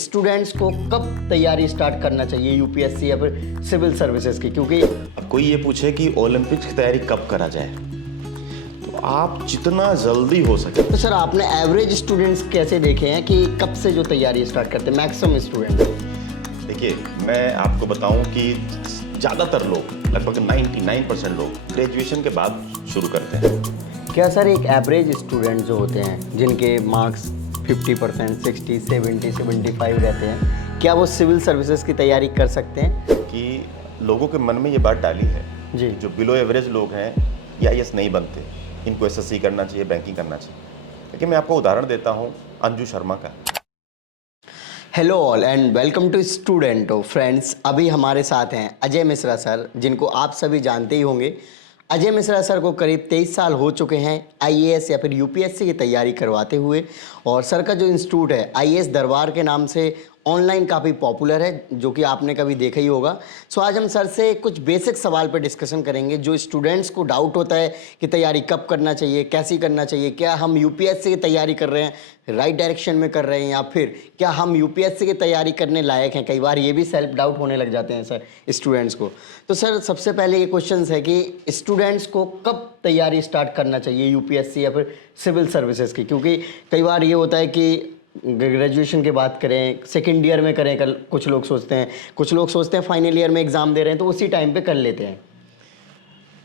Students को कब तैयारी स्टार्ट करना चाहिए यूपीएससी या फिर सिविल सर्विसेज की? क्योंकि अब कोई ये पूछे कि ओलंपिक्स की तैयारी कब करा जाए, तो आप जितना जल्दी हो सके। तो सर आपने एवरेज स्टूडेंट्स कैसे देखे हैं कि कब से जो तैयारी स्टार्ट करते हैं मैक्सिमम स्टूडेंट? देखिए, मैं आपको बताऊं कि ज़्यादातर लोग, लगभग 99% लोग ग्रेजुएशन के बाद शुरू करते हैं। क्या सर एक एवरेज स्टूडेंट जो होते हैं जिनके मार्क्स 50%, 60, 70, 75 रहते हैं, क्या वो सिविल सर्विसेज की तैयारी कर सकते हैं? कि लोगों के मन में ये बात डाली है जी। जो बिलो एवरेज लोग हैं या आईएएस नहीं बनते, इनको एसएससी करना चाहिए, बैंकिंग करना चाहिए। लेकिन मैं आपको उदाहरण देता हूँ अंजू शर्मा का। Hello all and welcome to स्टूडेंटो फ्रेंड्स। अभी हमारे साथ हैं अजय मिश्रा सर, जिनको आप सभी जानते ही होंगे। अजय मिश्रा सर को करीब 23 साल हो चुके हैं आईएएस या फिर यूपीएससी की तैयारी करवाते हुए, और सर का जो इंस्टीट्यूट है आईएएस दरबार के नाम से ऑनलाइन काफ़ी पॉपुलर है, जो कि आपने कभी देखा ही होगा। सो आज हम सर से कुछ बेसिक सवाल पर डिस्कशन करेंगे जो स्टूडेंट्स को डाउट होता है कि तैयारी कब करना चाहिए, कैसी करना चाहिए, क्या हम यूपीएससी की तैयारी कर रहे हैं राइट डायरेक्शन में कर रहे हैं, या फिर क्या हम यूपीएससी की तैयारी करने लायक हैं। कई बार ये भी सेल्फ डाउट होने लग जाते हैं सर स्टूडेंट्स को। तो सर सबसे पहले ये क्वेश्चन है कि स्टूडेंट्स को कब तैयारी स्टार्ट करना चाहिए यूपीएससी या फिर सिविल सर्विसेज की? क्योंकि कई बार ये होता है कि ग्रेजुएशन के बाद करें, सेकेंड ईयर में करें, कुछ लोग सोचते हैं, कुछ लोग सोचते हैं फाइनल ईयर में एग्ज़ाम दे रहे हैं तो उसी टाइम पे कर लेते हैं।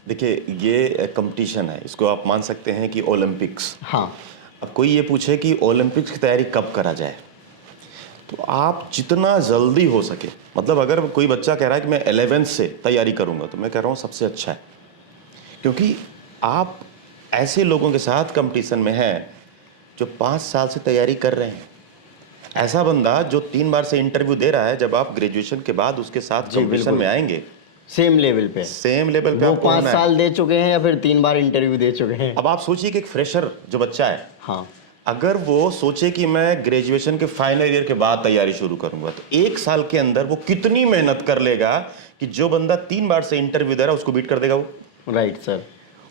देखिए, ये कंपटीशन है, इसको आप मान सकते हैं कि ओलंपिक्स। हाँ। अब कोई ये पूछे कि ओलंपिक्स की तैयारी कब करा जाए, तो आप जितना जल्दी हो सके, मतलब अगर कोई बच्चा कह रहा है कि मैं 11th से तैयारी करूंगा, तो मैं कह रहा हूँ सबसे अच्छा है। क्योंकि आप ऐसे लोगों के साथ कंपटीशन में हैं जो 5 साल से तैयारी कर रहे हैं। ऐसा बंदा जो 3 बार से इंटरव्यू दे रहा है, जब आप ग्रेजुएशन के बाद उसके साथ कंपटीशन में आएंगे, सेम लेवल पे वो वो 5 साल दे चुके हैं या फिर 3 बार इंटरव्यू दे चुके हैं। अब आप सोचिए कि एक फ्रेशर जो बच्चा है, हाँ, अगर वो सोचे कि मैं ग्रेजुएशन के फाइनल ईयर के बाद तैयारी शुरू करूंगा, तो 1 साल के अंदर वो कितनी मेहनत कर लेगा कि जो बंदा 3 बार से इंटरव्यू दे रहा है उसको बीट कर देगा वो। Right sir.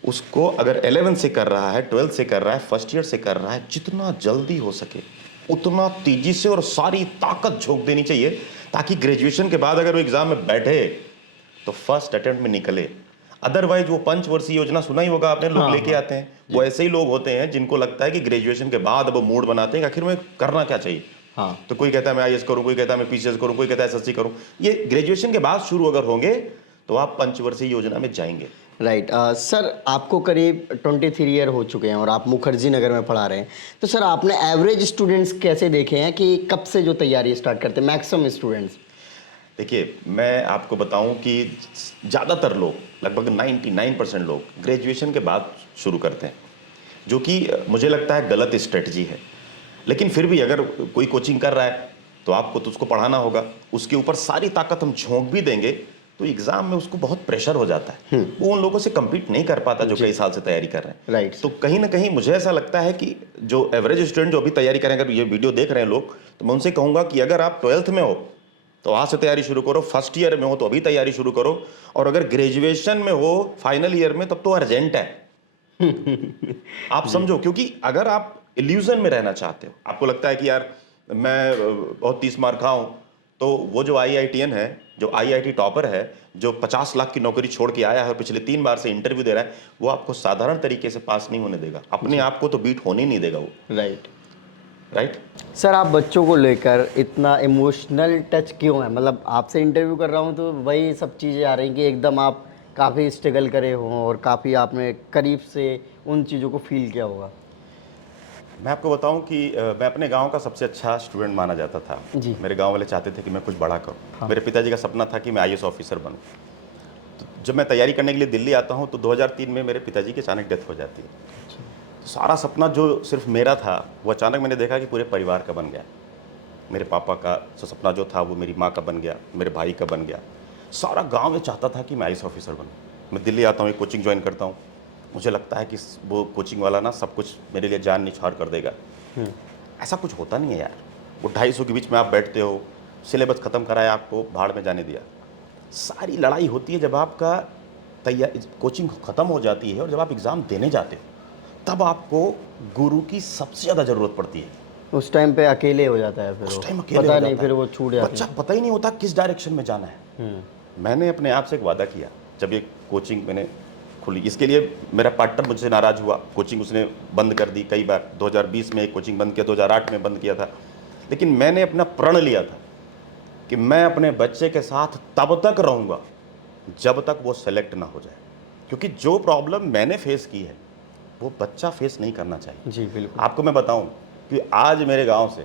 उसको अगर 11th से कर रहा है, 12th से कर रहा है, फर्स्ट ईयर से कर रहा है, जितना जल्दी हो सके उतना तेजी से और सारी ताकत झोंक देनी चाहिए, ताकि ग्रेजुएशन के बाद अगर वो एग्जाम में बैठे तो फर्स्ट अटेम्प्ट में निकले। अदरवाइज वो पंचवर्षीय योजना सुना ही होगा आपने, लोग लेके आते हैं, वो ऐसे ही लोग होते हैं जिनको लगता है कि ग्रेजुएशन के बाद अब मूड बनाते हैं कि आखिर में करना क्या चाहिए। हाँ। तो कोई कहता है मैं आईएएस करूं, कोई कहता है मैं पीसीएस करूं, कोई कहता है एसएससी करूं। ये ग्रेजुएशन के बाद शुरू अगर होंगे तो आप पंचवर्षीय योजना में जाएंगे। राइट। सर आपको करीब 23 ईयर हो चुके हैं और आप मुखर्जी नगर में पढ़ा रहे हैं। तो सर आपने एवरेज स्टूडेंट्स कैसे देखे हैं कि कब से जो तैयारी स्टार्ट करते हैं मैक्सिमम स्टूडेंट्स? देखिए, मैं आपको बताऊं कि ज़्यादातर लोग, लगभग 99% लोग ग्रेजुएशन के बाद शुरू करते हैं, जो कि मुझे लगता है गलत स्ट्रेटजी है। लेकिन फिर भी अगर कोई कोचिंग कर रहा है तो आपको तो उसको पढ़ाना होगा, उसके ऊपर सारी ताकत हम झोंक भी देंगे तो एग्जाम में उसको बहुत प्रेशर हो जाता है, वो उन लोगों से compete नहीं कर पाता जो कई साल से तैयारी कर रहे हैं। राइट। तो कहीं ना कहीं मुझे ऐसा लगता है कि जो एवरेज स्टूडेंट जो अभी तैयारी करें, अगर ये वीडियो देख रहे हैं लोग, तो मैं उनसे कहूंगा कि अगर आप 12th में हो तो आज से तैयारी शुरू करो, फर्स्ट ईयर में हो तो अभी तैयारी शुरू करो, और अगर ग्रेजुएशन में हो फाइनल ईयर में, तब तो अर्जेंट है। आप समझो, क्योंकि अगर आप इल्यूजन में रहना चाहते हो, आपको लगता है कि यार मैं बहुत 30 मार्क खा हूं, तो वो जो आईआईटीएन है, जो आईआईटी टॉपर है, जो 50 लाख की नौकरी छोड़ के आया है और पिछले 3 बार से इंटरव्यू दे रहा है, वो आपको साधारण तरीके से पास नहीं होने देगा, अपने आप को तो बीट होने नहीं देगा वो। राइट। सर आप बच्चों को लेकर इतना इमोशनल टच क्यों है? मतलब आपसे इंटरव्यू कर रहा हूँ तो वही सब चीज़ें आ रही हैं कि एकदम आप काफ़ी स्ट्रगल करे हों और काफ़ी आपने करीब से उन चीज़ों को फील किया होगा। मैं आपको बताऊं कि मैं अपने गांव का सबसे अच्छा स्टूडेंट माना जाता था जी। मेरे गांव वाले चाहते थे कि मैं कुछ बड़ा करूं। हाँ। मेरे पिताजी का सपना था कि मैं आईएएस ऑफिसर बनूं। तो जब मैं तैयारी करने के लिए दिल्ली आता हूं तो 2003 में मेरे पिताजी की अचानक डेथ हो जाती है। तो सारा सपना जो सिर्फ मेरा था, वो अचानक मैंने देखा कि पूरे परिवार का बन गया। मेरे पापा का सपना जो था वो मेरी माँ का बन गया, मेरे भाई का बन गया। सारा गाँव में चाहता था कि मैं आईएएस ऑफिसर बनूँ। मैं दिल्ली आता हूँ, एक कोचिंग ज्वाइन करता हूँ, मुझे लगता है कि वो कोचिंग वाला ना सब कुछ मेरे लिए जान निछाड़ कर देगा। ऐसा कुछ होता नहीं है यार। वो 250 के बीच में आप बैठते हो, सिलेबस ख़त्म कराया, आपको भाड़ में जाने दिया। सारी लड़ाई होती है जब आपका कोचिंग ख़त्म हो जाती है और जब आप एग्ज़ाम देने जाते हो, तब आपको गुरु की सबसे ज़्यादा ज़रूरत पड़ती है। उस टाइम पे अकेले हो जाता है, फिर उस वो टाइम अकेले पता हो नहीं, जाता फिर है। वो छूट जाती बच्चा पता ही नहीं होता किस डायरेक्शन में जाना है। मैंने अपने आप से एक वादा किया जब ये कोचिंग मैंने खुली, इसके लिए मेरा पार्टनर मुझसे नाराज़ हुआ, कोचिंग उसने बंद कर दी कई बार। 2020 में एक कोचिंग बंद किया, 2008 में बंद किया था, लेकिन मैंने अपना प्रण लिया था कि मैं अपने बच्चे के साथ तब तक रहूँगा जब तक वो सेलेक्ट ना हो जाए, क्योंकि जो प्रॉब्लम मैंने फेस की है वो बच्चा फेस नहीं करना चाहिए। जी बिल्कुल। आपको मैं बताऊं कि आज मेरे गांव से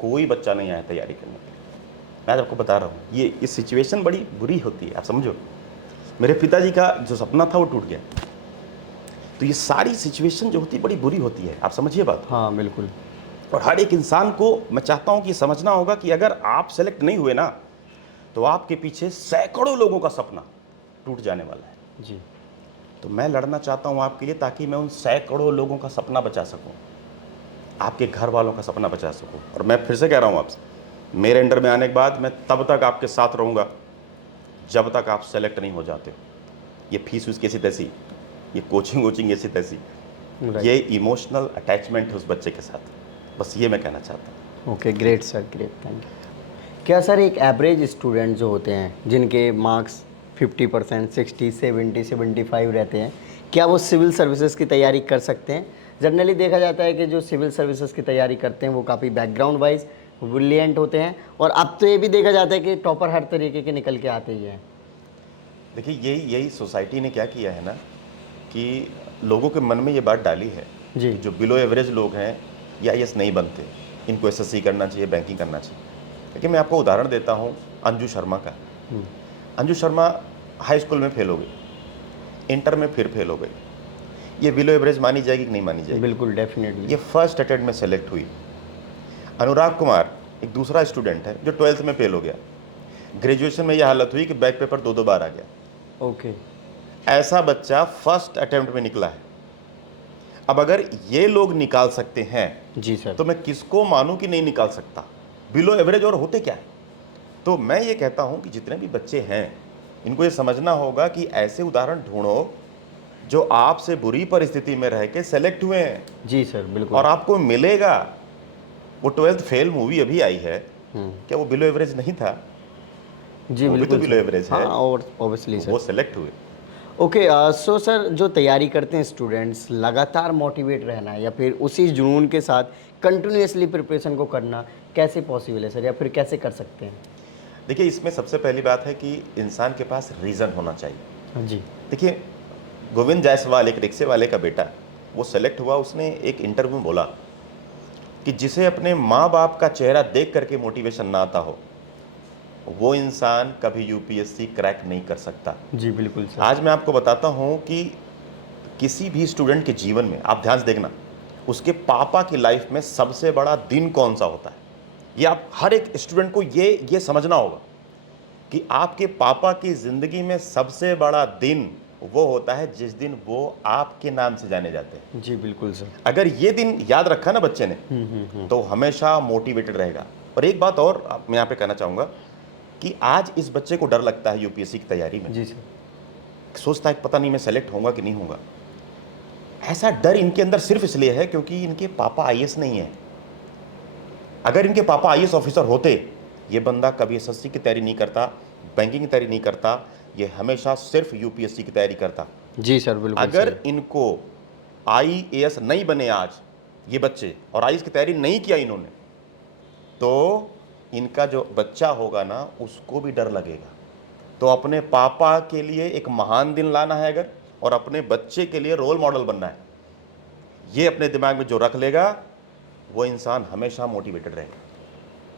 कोई बच्चा नहीं आया तैयारी करने के लिए। मैं आज आपको बता रहा हूं, ये सिचुएशन बड़ी बुरी होती है, आप समझो। मेरे पिताजी का जो सपना था वो टूट गया। तो ये सारी सिचुएशन जो होती है बड़ी बुरी होती है, आप समझिए बात। हाँ बिल्कुल। और हर एक इंसान को मैं चाहता हूं कि समझना होगा कि अगर आप सेलेक्ट नहीं हुए ना, तो आपके पीछे सैकड़ों लोगों का सपना टूट जाने वाला है। जी तो मैं लड़ना चाहता हूं आपके लिए, ताकि मैं उन सैकड़ों लोगों का सपना बचा सकूं, आपके घर वालों का सपना बचा सकूं। और मैं फिर से कह रहा हूं आपसे, मेरे अंडर में आने के बाद मैं तब तक आपके साथ रहूंगा जब तक आप सेलेक्ट नहीं हो जाते हो। ये फीस उस कैसी तैसी, ये कोचिंग ऐसी तैसी, ये इमोशनल अटैचमेंट है उस बच्चे के साथ। बस ये मैं कहना चाहता हूँ। Okay, great sir, great, thank you. क्या सर एक एवरेज स्टूडेंट जो होते हैं जिनके मार्क्स 50%, 60, 70, 75 रहते हैं, क्या वो सिविल सर्विसेज की तैयारी कर सकते हैं? जनरली देखा जाता है कि जो सिविल सर्विसेज की तैयारी करते हैं वो काफ़ी बैकग्राउंड वाइज ब्रिलियंट होते हैं, और अब तो ये भी देखा जाता है कि टॉपर हर तरीके के निकल के आते ही हैं। देखिए, यही सोसाइटी ने क्या किया है ना, कि लोगों के मन में ये बात डाली है जी। कि जो बिलो एवरेज लोग हैं ये आईएएस नहीं बनते, इनको एसएससी करना चाहिए, बैंकिंग करना चाहिए। लेकिन मैं आपको उदाहरण देता हूँ अंजू शर्मा का। अंजू शर्मा हाई स्कूल में फेल हो गई, इंटर में फिर फेल हो गई। ये बिलो एवरेज मानी जाएगी कि नहीं मानी जाएगी? बिल्कुल, डेफिनेटली। ये फर्स्ट अटेम्प्ट में सेलेक्ट हुई। अनुराग कुमार एक दूसरा स्टूडेंट है जो 12th में फेल हो गया, ग्रेजुएशन में यह हालत हुई कि बैक पेपर 2 बार आ गया। ओके। ऐसा बच्चा फर्स्ट अटेम्प्ट में निकला है। अब अगर ये लोग निकाल सकते हैं जी सर। तो मैं किसको मानूं कि नहीं निकाल सकता? बिलो एवरेज और होते क्या है? तो मैं ये कहता हूं कि जितने भी बच्चे हैं इनको ये समझना होगा कि ऐसे उदाहरण ढूंढो जो आपसे बुरी परिस्थिति में रह के सेलेक्ट हुए हैं। जी सर, बिल्कुल। और आपको मिलेगा। वो 12th फेल मूवी अभी आई है, क्या वो बिलो एवरेज नहीं था? जी वो भी बिल्कुल तो बिलो सर। एवरेज है। हाँ, और ऑब्वियसली सर। वो सेलेक्ट हुए। ओके, सो सर जो तैयारी करते हैं स्टूडेंट्स, लगातार मोटिवेट रहना या फिर उसी जुनून के साथ कंटिन्यूअसली प्रिपरेशन को करना कैसे पॉसिबल है सर, या फिर कैसे कर सकते हैं? देखिए, इसमें सबसे पहली बात है कि इंसान के पास रीज़न होना चाहिए। हाँ जी। देखिए, गोविंद जायसवाल एक रिक्शे वाले का बेटा, वो सेलेक्ट हुआ। उसने एक इंटरव्यू में बोला कि जिसे अपने माँ बाप का चेहरा देख करके मोटिवेशन ना आता हो, वो इंसान कभी यूपीएससी क्रैक नहीं कर सकता। जी बिल्कुल सर। आज मैं आपको बताता हूँ कि किसी भी स्टूडेंट के जीवन में, आप ध्यान से देखना, उसके पापा की लाइफ में सबसे बड़ा दिन कौन सा होता है, ये आप हर एक स्टूडेंट को ये समझना होगा कि आपके पापा की ज़िंदगी में सबसे बड़ा दिन वो होता है जिस दिन वो आपके नाम से जाने जाते हैं। जी बिल्कुल सर। अगर ये दिन याद रखा ना बच्चे ने, तो हमेशा मोटिवेटेड रहेगा। और एक बात और मैं यहाँ पे कहना चाहूँगा कि आज इस बच्चे को डर लगता है यूपीएससी की तैयारी में। जी सर। सोचता है कि पता नहीं मैं सेलेक्ट होऊंगा कि नहीं होऊंगा। ऐसा डर इनके अंदर सिर्फ इसलिए है क्योंकि इनके पापा आईएएस नहीं है। अगर इनके पापा आईएएस ऑफिसर होते, ये बंदा कभी एसएससी की तैयारी नहीं करता, बैंकिंग की तैयारी नहीं करता, ये हमेशा सिर्फ यूपीएससी की तैयारी करता। जी सर, बिल्कुल। अगर इनको आईएएस नहीं बने आज ये बच्चे, और आईएएस की तैयारी नहीं किया इन्होंने, तो इनका जो बच्चा होगा ना, उसको भी डर लगेगा। तो अपने पापा के लिए एक महान दिन लाना है अगर, और अपने बच्चे के लिए रोल मॉडल बनना है, ये अपने दिमाग में जो रख लेगा, वो इंसान हमेशा मोटिवेटेड रहेगा।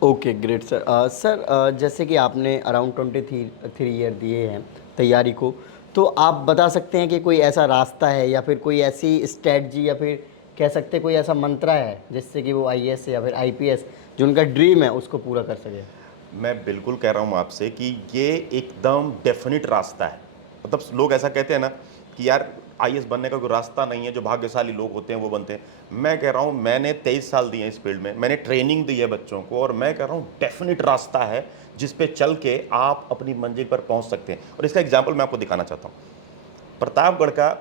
Okay, great sir. सर जैसे कि आपने अराउंड 23 ईयर दिए हैं तैयारी को, तो आप बता सकते हैं कि कोई ऐसा रास्ता है या फिर कोई ऐसी स्ट्रेटजी या फिर कह सकते हैं कोई ऐसा मंत्रा है जिससे कि वो आईएएस या फिर आईपीएस जो उनका ड्रीम है उसको पूरा कर सके? मैं बिल्कुल कह रहा हूँ आपसे कि ये एकदम डेफिनेट रास्ता है। मतलब लोग ऐसा कहते हैं ना कि यार आईएएस बनने का कोई रास्ता नहीं है, जो भाग्यशाली लोग होते हैं वो बनते हैं। मैं कह रहा हूँ, मैंने 23 साल दिए इस फील्ड में, मैंने ट्रेनिंग दी है बच्चों को, और मैं कह रहा हूँ डेफिनेट रास्ता है जिस पे चल के आप अपनी मंजिल पर पहुँच सकते हैं। और इसका एग्जाम्पल मैं आपको दिखाना चाहता हूँ। प्रतापगढ़ का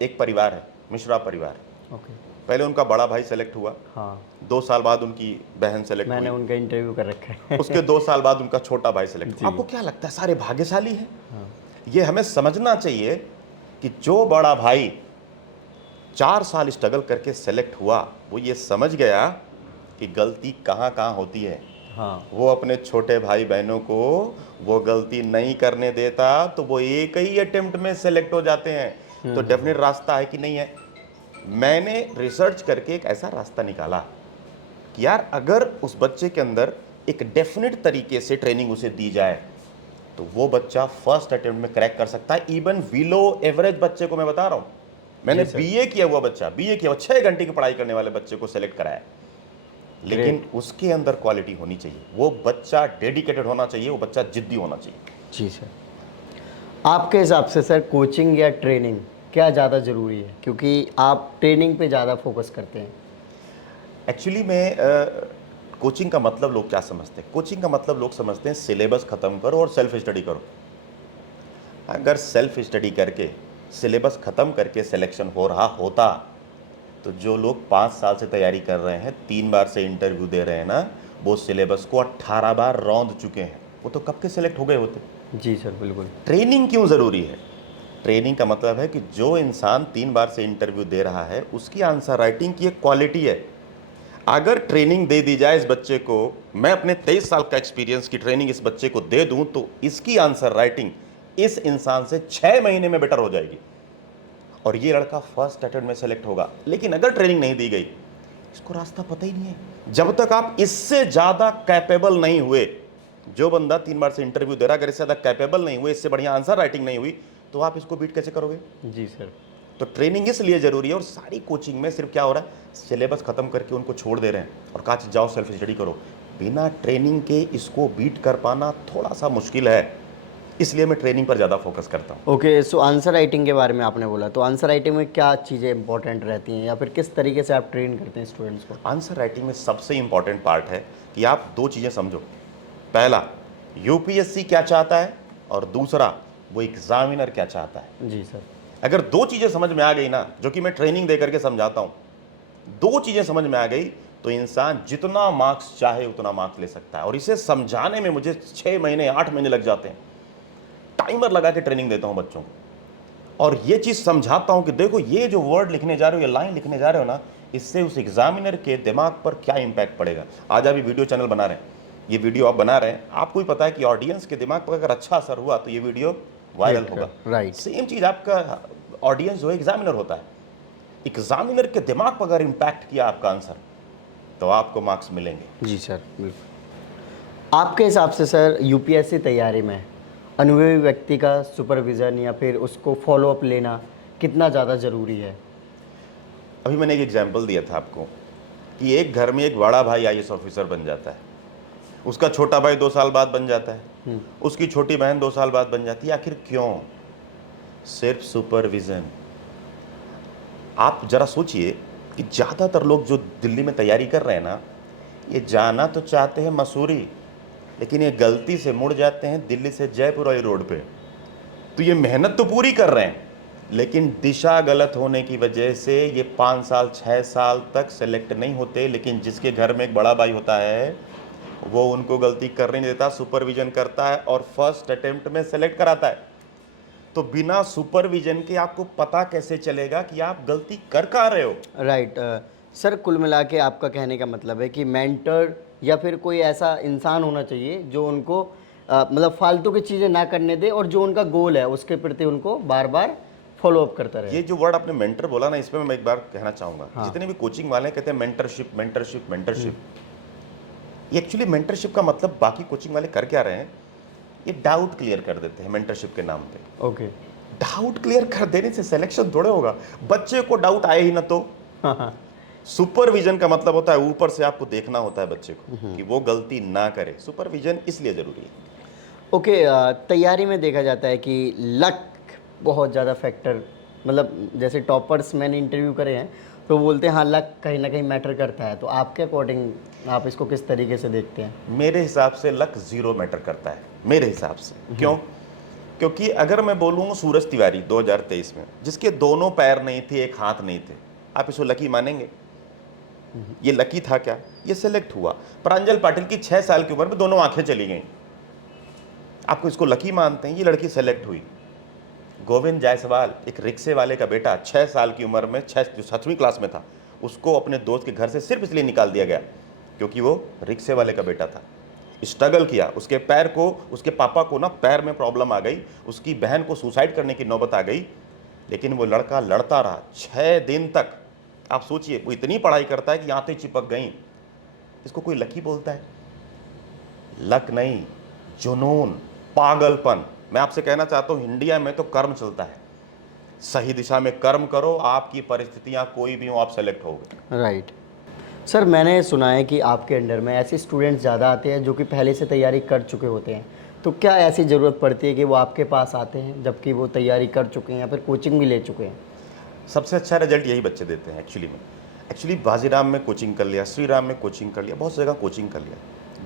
एक परिवार है, मिश्रा परिवार। ओके। पहले उनका बड़ा भाई सेलेक्ट हुआ, हाँ 2 साल बाद उनकी बहन सेलेक्ट मैंने हुई, उनका इंटरव्यू कर रखा है। उसके 2 साल बाद उनका छोटा भाई सेलेक्ट हुआ। आपको क्या लगता है सारे भाग्यशाली हैं? ये हमें समझना चाहिए कि जो बड़ा भाई 4 साल स्ट्रगल करके सेलेक्ट हुआ, वो ये समझ गया कि गलती कहाँ कहाँ होती है। हाँ वो अपने छोटे भाई बहनों को वो गलती नहीं करने देता, तो वो एक ही अटेम्प्ट में सेलेक्ट हो जाते हैं। तो डेफिनेट रास्ता है कि नहीं है? मैंने रिसर्च करके एक ऐसा रास्ता निकाला कि यार अगर उस बच्चे के अंदर एक डेफिनेट तरीके से ट्रेनिंग उसे दी जाए तो वो बच्चा फर्स्ट अटेम्प्ट में क्रैक कर सकता है। इवन बिलो एवरेज बच्चे को मैं बता रहा हूँ, मैंने बीए किया हुआ बच्चा, बीए किया हुआ 6 घंटे की पढ़ाई करने वाले बच्चे को सेलेक्ट कराया, लेकिन उसके अंदर क्वालिटी होनी चाहिए, वो बच्चा डेडिकेटेड होना चाहिए, वो बच्चा जिद्दी होना चाहिए। जी सर, आपके हिसाब से सर कोचिंग या ट्रेनिंग क्या ज़्यादा ज़रूरी है, क्योंकि आप ट्रेनिंग पे ज़्यादा फोकस करते हैं? एक्चुअली में कोचिंग का मतलब लोग क्या समझते हैं? कोचिंग का मतलब लोग समझते हैं सिलेबस ख़त्म करो और सेल्फ स्टडी करो। अगर सेल्फ स्टडी करके सिलेबस ख़त्म करके सिलेक्शन हो रहा होता तो जो लोग 5 साल से तैयारी कर रहे हैं, 3 बार से इंटरव्यू दे रहे हैं ना, वो सिलेबस को 18 बार रौंद चुके हैं, वो तो कब के सिलेक्ट हो गए होते। जी सर बिल्कुल। ट्रेनिंग क्यों ज़रूरी है? ट्रेनिंग का मतलब है कि जो इंसान 3 बार से इंटरव्यू दे रहा है उसकी आंसर राइटिंग की एक क्वालिटी है। अगर ट्रेनिंग दे दी जाए इस बच्चे को, मैं अपने 23 साल का एक्सपीरियंस की ट्रेनिंग इस बच्चे को दे दूं, तो इसकी आंसर राइटिंग इस इंसान से 6 महीने में बेटर हो जाएगी और ये लड़का फर्स्ट अटेम्प्ट में सेलेक्ट होगा। लेकिन अगर ट्रेनिंग नहीं दी गई, इसको रास्ता पता ही नहीं है। जब तक आप इससे ज़्यादा कैपेबल नहीं हुए, जो बंदा 3 बार से इंटरव्यू दे रहा, अगर इससे ज़्यादा कैपेबल नहीं हुए, इससे बढ़िया आंसर राइटिंग नहीं हुई, तो आप इसको बीट कैसे करोगे? जी सर। तो ट्रेनिंग इसलिए ज़रूरी है। और सारी कोचिंग में सिर्फ क्या हो रहा है, सिलेबस ख़त्म करके उनको छोड़ दे रहे हैं और कहा जाओ सेल्फ स्टडी करो। बिना ट्रेनिंग के इसको बीट कर पाना थोड़ा सा मुश्किल है, इसलिए मैं ट्रेनिंग पर ज़्यादा फोकस करता हूँ। ओके, सो आंसर राइटिंग के बारे में आपने बोला, तो आंसर राइटिंग में क्या चीज़ें इंपॉर्टेंट रहती हैं या फिर किस तरीके से आप ट्रेन करते हैं स्टूडेंट्स को? आंसर राइटिंग में सबसे इंपॉर्टेंट पार्ट है कि आप 2 चीज़ें समझो। पहला, यूपीएससी क्या चाहता है, और दूसरा, वो एग्जामिनर क्या चाहता है। जी सर। अगर 2 चीज़ें समझ में आ गई ना, जो कि मैं ट्रेनिंग दे करके समझाता हूँ, 2 चीज़ें समझ में आ गई तो इंसान जितना मार्क्स चाहे उतना मार्क्स ले सकता है। और इसे समझाने में मुझे 6 महीने 8 महीने लग जाते हैं। टाइमर लगा के ट्रेनिंग देता हूँ बच्चों को और ये चीज़ समझाता हूँ कि देखो ये जो वर्ड लिखने जा रहे हो, ये लाइन लिखने जा रहे हो ना, इससे उस एग्जामिनर के दिमाग पर क्या इंपैक्ट पड़ेगा। आज आप ये वीडियो चैनल बना रहे हैं, ये वीडियो आप बना रहे हैं, आपको भी पता है कि ऑडियंस के दिमाग पर अगर अच्छा असर हुआ तो ये वीडियो वायरल होगा। राइट। सेम चीज़ आपका ऑडियंस जो है एग्जामिनर होता है। एग्जामिनर के दिमाग पर अगर इम्पैक्ट किया आपका आंसर, तो आपको मार्क्स मिलेंगे। जी सर बिल्कुल। आपके हिसाब से सर यूपीएससी तैयारी में अनुभवी व्यक्ति का सुपरविज़न या फिर उसको फॉलोअप लेना कितना ज़्यादा ज़रूरी है? अभी मैंने एक एग्जाम्पल दिया था आपको कि एक घर में एक बड़ा भाई आईएएस ऑफिसर बन जाता है, उसका छोटा भाई 2 साल बाद बन जाता है, उसकी छोटी बहन 2 साल बाद बन जाती है। आखिर क्यों? सिर्फ सुपरविज़न। आप जरा सोचिए कि ज़्यादातर लोग जो दिल्ली में तैयारी कर रहे हैं ना, ये जाना तो चाहते हैं मसूरी, लेकिन ये गलती से मुड़ जाते हैं दिल्ली से जयपुर वाली रोड पे। तो ये मेहनत तो पूरी कर रहे हैं, लेकिन दिशा गलत होने की वजह से ये 5 साल 6 साल तक सेलेक्ट नहीं होते। लेकिन जिसके घर में एक बड़ा भाई होता है, वो उनको गलती करने नहीं देता, सुपरविजन करता है और फर्स्ट अटेम्प्ट में सेलेक्ट कराता है। तो बिना सुपरविजन के आपको पता कैसे चलेगा कि आप गलती कर कहाँ रहे हो? राइट। सर कुल मिला के आपका कहने का मतलब है कि मेंटर या फिर कोई ऐसा इंसान होना चाहिए जो उनको मतलब फालतू की चीज़ें ना करने दे और जो उनका गोल है उसके प्रति उनको बार बार फॉलोअप करता रहे। ये जो वर्ड आपने मेंटर बोला ना, इसमें मैं एक बार कहना चाहूँगा। जितने भी कोचिंग वाले कहते हैं मेंटरशिप मेंटरशिप मेंटरशिप, ये एक्चुअली मेंटरशिप का मतलब बाकी कोचिंग वाले कर क्या रहे हैं, ये डाउट क्लियर कर देते हैं मेंटरशिप के नाम पे। ओके। डाउट क्लियर कर देने से सिलेक्शन थोड़े होगा, बच्चे को डाउट आए ही ना तो। सुपरविजन का मतलब होता है ऊपर से आपको देखना होता है बच्चे को कि वो गलती ना करे। सुपरविजन इसलिए जरूरी है। ओके, तैयारी में देखा जाता है कि लक बहुत ज़्यादा फैक्टर, मतलब जैसे टॉपर्स मैंने इंटरव्यू करे हैं तो बोलते हैं हाँ लक कहीं ना कहीं मैटर करता है, तो आपके अकॉर्डिंग आप इसको किस तरीके से देखते हैं? मेरे हिसाब से लक 0 मैटर करता है, मेरे हिसाब से। क्यों? क्योंकि अगर मैं बोलूँ सूरज तिवारी 2023 में, जिसके दोनों पैर नहीं थे, एक हाथ नहीं थे, आप इसको लकी मानेंगे? ये लकी था क्या? ये सेलेक्ट हुआ। प्रांजल पाटिल की 6 साल की उम्र में दोनों आंखें चली गईं। आपको इसको लकी मानते हैं? ये लड़की सेलेक्ट हुई। गोविंद जायसवाल, एक रिक्शे वाले का बेटा, 6 साल की उम्र में, 6वीं क्लास में था, उसको अपने दोस्त के घर से सिर्फ इसलिए निकाल दिया गया क्योंकि वो रिक्शे वाले का बेटा था। स्ट्रगल किया, उसके पैर को, उसके पापा को ना पैर में प्रॉब्लम आ गई, उसकी बहन को सुसाइड करने की नौबत आ गई, लेकिन वो लड़का लड़ता रहा 6 दिन तक। आप सोचिए, वो इतनी पढ़ाई करता है कि यहाँ तो चिपक गई। इसको कोई लकी बोलता है? लक नहीं, जुनून, पागलपन। मैं आपसे कहना चाहता हूँ, इंडिया में तो कर्म चलता है। सही दिशा में कर्म करो, आपकी परिस्थितियाँ कोई भी हो, आप सेलेक्ट होगे। राइट। सर, मैंने सुना है कि आपके अंडर में ऐसे स्टूडेंट्स ज़्यादा आते हैं जो कि पहले से तैयारी कर चुके होते हैं, तो क्या ऐसी ज़रूरत पड़ती है कि वो आपके पास आते हैं जबकि वो तैयारी कर चुके हैं या फिर कोचिंग भी ले चुके हैं? सबसे अच्छा रिजल्ट यही बच्चे देते हैं एक्चुअली बाजीराम में कोचिंग कर लिया, श्री राम में कोचिंग कर लिया, बहुत जगह कोचिंग कर लिया,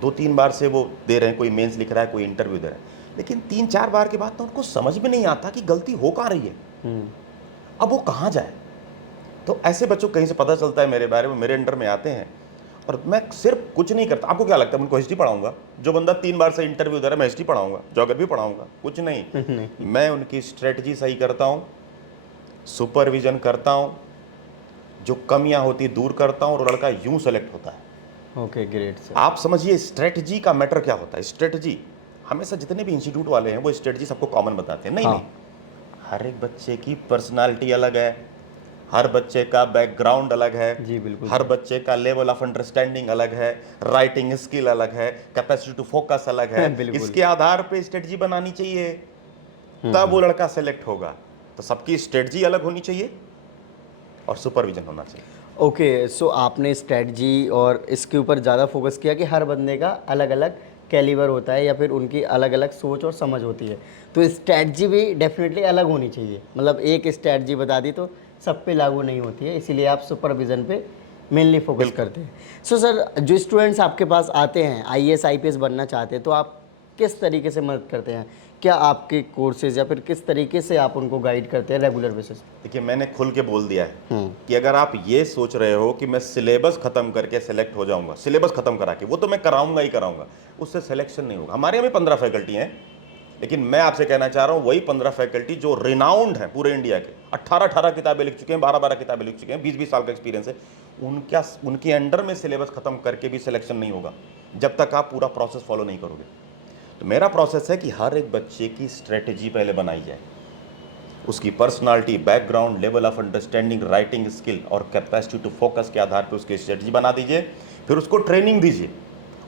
2-3 बार से वो दे रहे हैं, कोई मेंस लिख रहा है, कोई इंटरव्यू दे रहा है, लेकिन 3-4 बार के बाद तो उनको समझ में नहीं आता कि गलती हो कहाँ रही है, अब वो कहाँ जाए। तो ऐसे बच्चों को कहीं से पता चलता है मेरे बारे में, मेरे अंडर में आते हैं, और मैं सिर्फ कुछ नहीं करता। आपको क्या लगता है उनको हिस्ट्री पढ़ाऊंगा? जो बंदा 3 बार से इंटरव्यू दे रहा है, मैं हिस्ट्री पढ़ाऊंगा, ज्योग्राफी पढ़ाऊंगा? कुछ नहीं। मैं उनकी स्ट्रेटजी सही करता हूँ, सुपरविजन करता हूँ, जो कमियां होती दूर करता हूँ, और लड़का यूं सेलेक्ट होता है। Okay, great sir. आप समझिए स्ट्रेटजी का मैटर क्या होता है। स्ट्रेटजी हमेशा जितने भी इंस्टीट्यूट वाले हैं वो स्ट्रेटजी सबको कॉमन बताते हैं। नहीं, नहीं, हर एक बच्चे की पर्सनालिटी अलग है, हर बच्चे का बैकग्राउंड अलग है, जी बिल्कुल। हर बच्चे का लेवल ऑफ अंडरस्टैंडिंग अलग है, राइटिंग स्किल अलग है, कैपेसिटी टू फोकस अलग है। बिल्कुल। इसके आधार पे स्ट्रेटजी बनानी चाहिए, तब वो लड़का सेलेक्ट होगा। तो सबकी स्ट्रेटजी अलग होनी चाहिए और सुपरविजन होना चाहिए। ओके, सो आपने स्ट्रेटजी और इसके ऊपर ज़्यादा फोकस किया कि हर बंदे का अलग अलग कैलिबर होता है या फिर उनकी अलग अलग सोच और समझ होती है, तो स्ट्रेटजी भी डेफिनेटली अलग होनी चाहिए। मतलब एक स्ट्रेटजी बता दी तो सब पे लागू नहीं होती है, इसीलिए आप सुपरविज़न पे मेनली फोकस करते हैं। सो सर, जो स्टूडेंट्स आपके पास आते हैं आईएएस आईपीएस बनना चाहते हैं, तो आप किस तरीके से मदद करते हैं? क्या आपके कोर्सेज या फिर किस तरीके से आप उनको गाइड करते हैं रेगुलर बेसिस? देखिए, मैंने खुल के बोल दिया है कि अगर आप ये सोच रहे हो कि मैं सिलेबस खत्म करके सेलेक्ट हो जाऊंगा, सिलेबस खत्म करा के, वो तो मैं कराऊंगा ही कराऊंगा, उससे सिलेक्शन नहीं होगा। हमारे यहाँ भी 15 फैकल्टी हैं, लेकिन मैं आपसे कहना चाह रहा हूँ वही 15 फैकल्टी जो रिनाउंड हैं पूरे इंडिया के, 18-18 किताबें लिख चुके हैं, 12-12 किताबें लिख चुके हैं, 20-20 साल का एक्सपीरियंस है, उनके अंडर में सिलेबस खत्म करके भी सिलेक्शन नहीं होगा जब तक आप पूरा प्रोसेस फॉलो नहीं करोगे। तो मेरा प्रोसेस है कि हर एक बच्चे की स्ट्रेटजी पहले बनाई जाए, उसकी personality, background, level of understanding, writing skill और कैपेसिटी टू फोकस के आधार पर उसकी स्ट्रेटजी बना दीजिए। फिर उसको ट्रेनिंग दीजिए,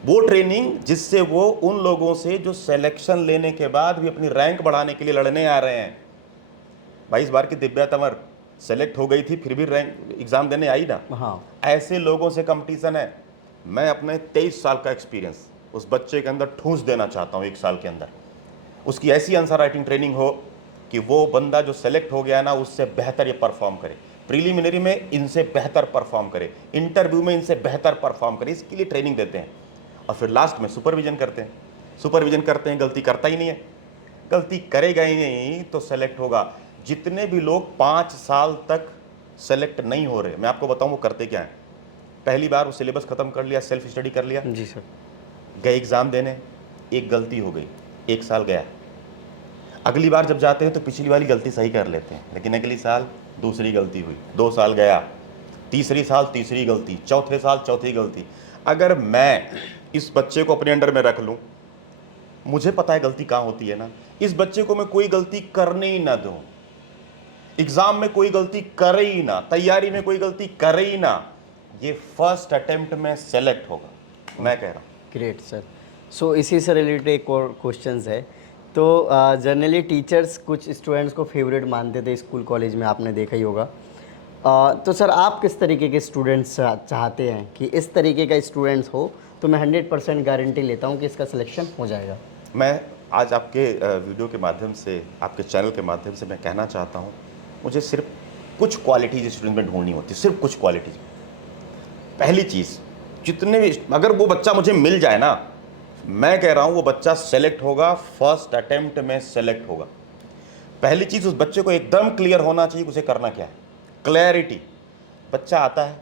वो ट्रेनिंग जिससे वो उन लोगों से जो सिलेक्शन लेने के बाद भी अपनी रैंक बढ़ाने के लिए लड़ने आ रहे हैं। भाई, इस बार की दिव्या तंवर सेलेक्ट हो गई थी, फिर भी रैंक एग्जाम देने आई ना। हाँ, ऐसे लोगों से कंपटीशन है। मैं अपने 23 साल का एक्सपीरियंस उस बच्चे के अंदर ठूंस देना चाहता हूं। 1 साल के अंदर उसकी ऐसी आंसर राइटिंग ट्रेनिंग हो कि वो बंदा जो सेलेक्ट हो गया ना, उससे बेहतर ये परफॉर्म करे, प्रीलिमिनरी में इनसे बेहतर परफॉर्म करे, इंटरव्यू में इनसे बेहतर परफॉर्म करे। इसके लिए ट्रेनिंग देते हैं और फिर लास्ट में सुपरविजन करते हैं। सुपरविजन करते हैं, गलती करता ही नहीं है, गलती करेगा ही नहीं तो सेलेक्ट होगा। जितने भी लोग 5 साल तक सेलेक्ट नहीं हो रहे, मैं आपको बताऊं वो करते क्या है। पहली बार वो सिलेबस खत्म कर लिया, सेल्फ स्टडी कर लिया, जी सर। गए एग्जाम देने, एक गलती हो गई, 1 साल गया। अगली बार जब जाते हैं तो पिछली वाली गलती सही कर लेते हैं, लेकिन अगली साल दूसरी गलती हुई, 2 साल गया, तीसरी साल तीसरी गलती, चौथे साल चौथी गलती। अगर मैं इस बच्चे को अपने अंडर में रख लूं, मुझे पता है गलती कहाँ होती है ना, इस बच्चे को मैं कोई गलती करने ही ना दूं, एग्जाम में कोई गलती करे ही ना, तैयारी में कोई गलती करे ही ना, ये फर्स्ट अटेम्प्ट में सेलेक्ट होगा, मैं कह रहा हूं। Great sir. सो इसी से रिलेटेड एक और क्वेश्चन है। तो जनरली टीचर्स कुछ स्टूडेंट्स को फेवरेट मानते थे स्कूल कॉलेज में, आपने देखा ही होगा। तो सर, आप किस तरीके के स्टूडेंट्स चाहते हैं कि इस तरीके का स्टूडेंट्स हो तो मैं 100% गारंटी लेता हूं कि इसका सिलेक्शन हो जाएगा? मैं आज आपके वीडियो के माध्यम से, आपके चैनल के माध्यम से मैं कहना चाहता हूँ, मुझे सिर्फ कुछ क्वालिटीज स्टूडेंट में ढूंढनी होती, सिर्फ कुछ क्वालिटीज। पहली चीज़, जितने भी, अगर वो बच्चा मुझे मिल जाए ना, मैं कह रहा हूँ वो बच्चा सेलेक्ट होगा, फर्स्ट अटेम्प्ट में सेलेक्ट होगा। पहली चीज़, उस बच्चे को एकदम क्लियर होना चाहिए उसे करना क्या है, क्लैरिटी। बच्चा आता है,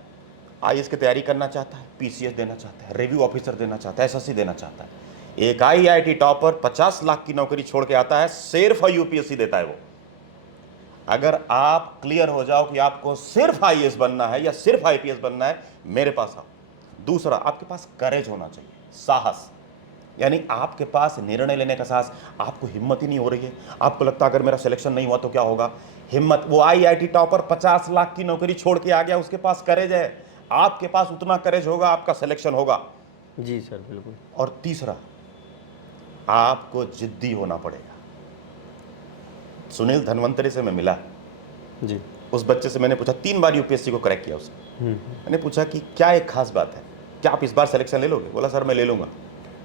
आईएएस की तैयारी करना चाहता है, पीसीएस देना चाहता है, रिव्यू ऑफिसर देना चाहता है, एसएससी देना चाहता है। एक आईआईटी टॉपर 50 लाख की नौकरी छोड़ के आता है, सिर्फ यूपीएससी देता है वो। अगर आप क्लियर हो जाओ कि आपको सिर्फ आईएएस बनना है या सिर्फ आईपीएस बनना है, मेरे पास आओ। दूसरा, आपके पास करेज होना चाहिए, साहस, यानी आपके पास निर्णय लेने का साहस। आपको हिम्मत ही नहीं हो रही है, आपको लगता है अगर मेरा सिलेक्शन नहीं हुआ तो क्या होगा। हिम्मत, वो आईआईटी टॉपर 50 लाख की नौकरी छोड़ के आ गया, उसके पास करेज है। आपके पास उतना करेज होगा, आपका सिलेक्शन होगा। जी सर, बिल्कुल। और तीसरा, आपको जिद्दी होना पड़ेगा। सुनील धनवंतरी से मैं मिला जी। उस बच्चे से, मैंने पूछा, 3 बार यूपीएससी को क्रैक किया उसने। मैंने पूछा कि क्या एक खास बात है, क्या आप इस बार सिलेक्शन ले लोगे? बोला सर मैं ले लूंगा।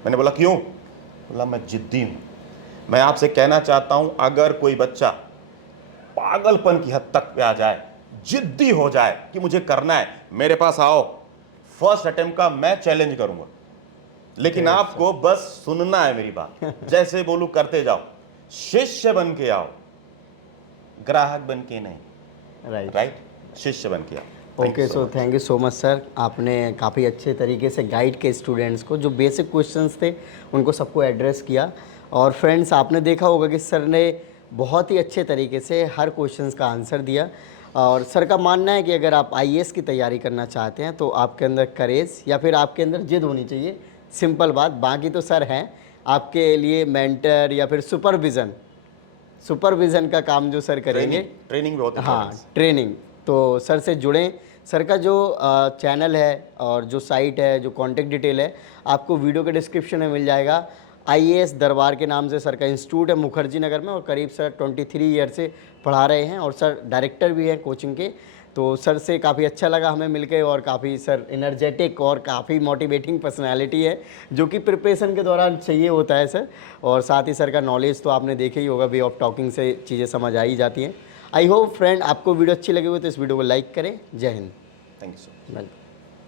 मैंने बोला क्यों? बोला मैं जिद्दी हूं। मैं आपसे कहना चाहता हूं, अगर कोई बच्चा पागलपन की हद तक पे आ जाए, जिद्दी हो जाए कि मुझे करना है, मेरे पास आओ। फर्स्ट अटेम्प्ट का मैं चैलेंज करूंगा, लेकिन आपको बस सुनना है मेरी बात। जैसे बोलूं करते जाओ। शिष्य बन के आओ, ग्राहक बन के नहीं। राइट, शिष्य बन के आओ। Okay, so thank you so much sir. आपने काफ़ी अच्छे तरीके से गाइड के स्टूडेंट्स को, जो बेसिक क्वेश्चंस थे उनको सबको एड्रेस किया। और फ्रेंड्स, आपने देखा होगा कि सर ने बहुत ही अच्छे तरीके से हर क्वेश्चंस का आंसर दिया। और सर का मानना है कि अगर आप आईएएस की तैयारी करना चाहते हैं तो आपके अंदर करेज या फिर आपके अंदर जिद होनी चाहिए, सिंपल बात। बाकी तो सर हैं आपके लिए मेंटर या फिर सुपरविज़न का काम जो सर करेंगे। ट्रेनिंग बहुत हाँ, ट्रेनिंग। तो सर से जुड़ें। सर का जो चैनल है और जो साइट है, जो कॉन्टेक्ट डिटेल है, आपको वीडियो के डिस्क्रिप्शन में मिल जाएगा। आईएएस दरबार के नाम से सर का इंस्टीट्यूट है मुखर्जी नगर में, और करीब सर 23 ईयर से पढ़ा रहे हैं, और सर डायरेक्टर भी हैं कोचिंग के। तो सर से काफ़ी अच्छा लगा हमें मिलके, और काफ़ी सर एनर्जेटिक और काफ़ी मोटिवेटिंग पर्सनालिटी है, जो कि प्रिपरेशन के दौरान चाहिए होता है सर। और साथ ही सर का नॉलेज तो आपने देखे ही होगा, वे ऑफ टॉकिंग से चीज़ें समझ आ ही जाती हैं। आई होप फ्रेंड आपको वीडियो अच्छी लगी हो तो इस वीडियो को लाइक करें। जय Hind. Thank you so much. Welcome.